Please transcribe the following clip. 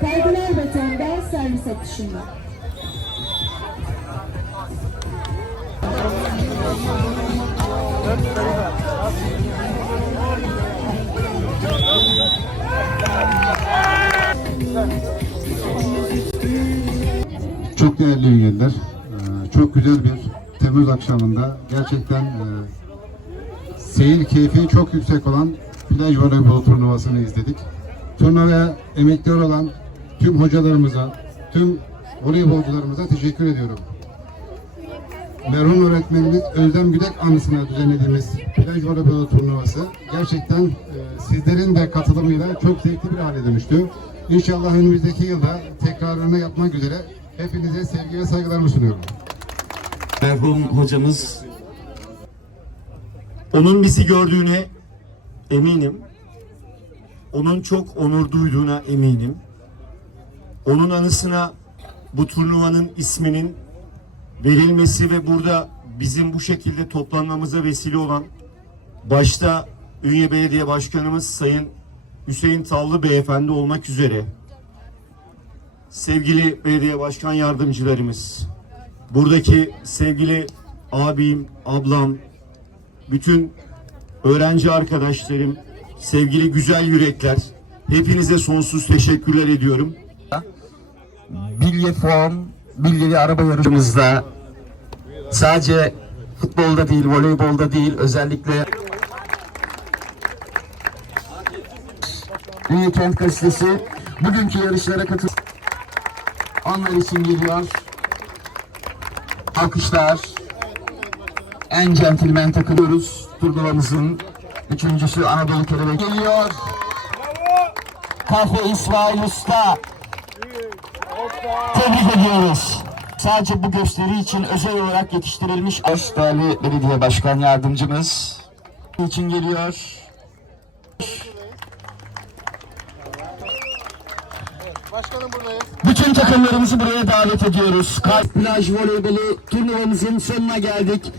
Saygılar vatandaş servis atışında. Çok değerli üyeler, e, çok güzel bir Temmuz akşamında gerçekten e, seyir keyfi çok yüksek olan plaj voleybol turnuvasını izledik. Turnuvaya emekli olan tüm hocalarımıza, tüm voleybolcularımıza teşekkür ediyorum. Merhum öğretmenimiz Özlem Güdek anısına düzenlediğimiz plaj voleybol turnuvası gerçekten e, sizlerin de katılımıyla çok zevkli bir hale dönüştü. İnşallah önümüzdeki yılda tekrarını yapmak üzere hepinize sevgi ve saygılarımı sunuyorum. merhum hocamız onun bizi gördüğüne eminim. Onun çok onur duyduğuna eminim. Onun anısına bu turnuvanın isminin verilmesi ve burada bizim bu şekilde toplanmamıza vesile olan başta Ünye Belediye Başkanımız Sayın Hüseyin Tavlı Beyefendi olmak üzere sevgili belediye başkan yardımcılarımız, buradaki sevgili abim, ablam, bütün öğrenci arkadaşlarım, sevgili güzel yürekler, hepinize sonsuz teşekkürler ediyorum. bilye form, bilyeli araba yarışımızda sadece futbolda değil, voleybolda değil, özellikle Ünye Kent Gazetesi bugünkü yarışlara katıl. Onlar için geliyor. Alkışlar. En centilmen takılıyoruz. Turnuvamızın üçüncüsü Anadolu Kelebek geliyor. Kafe İsmail Usta. Tebrik ediyoruz. Sadece bu gösteri için özel olarak yetiştirilmiş değerli belediye başkan yardımcımız için geliyor. Bütün takımlarımızı buraya davet ediyoruz. Kar plaj voleybolu turnuvamızın sonuna geldik.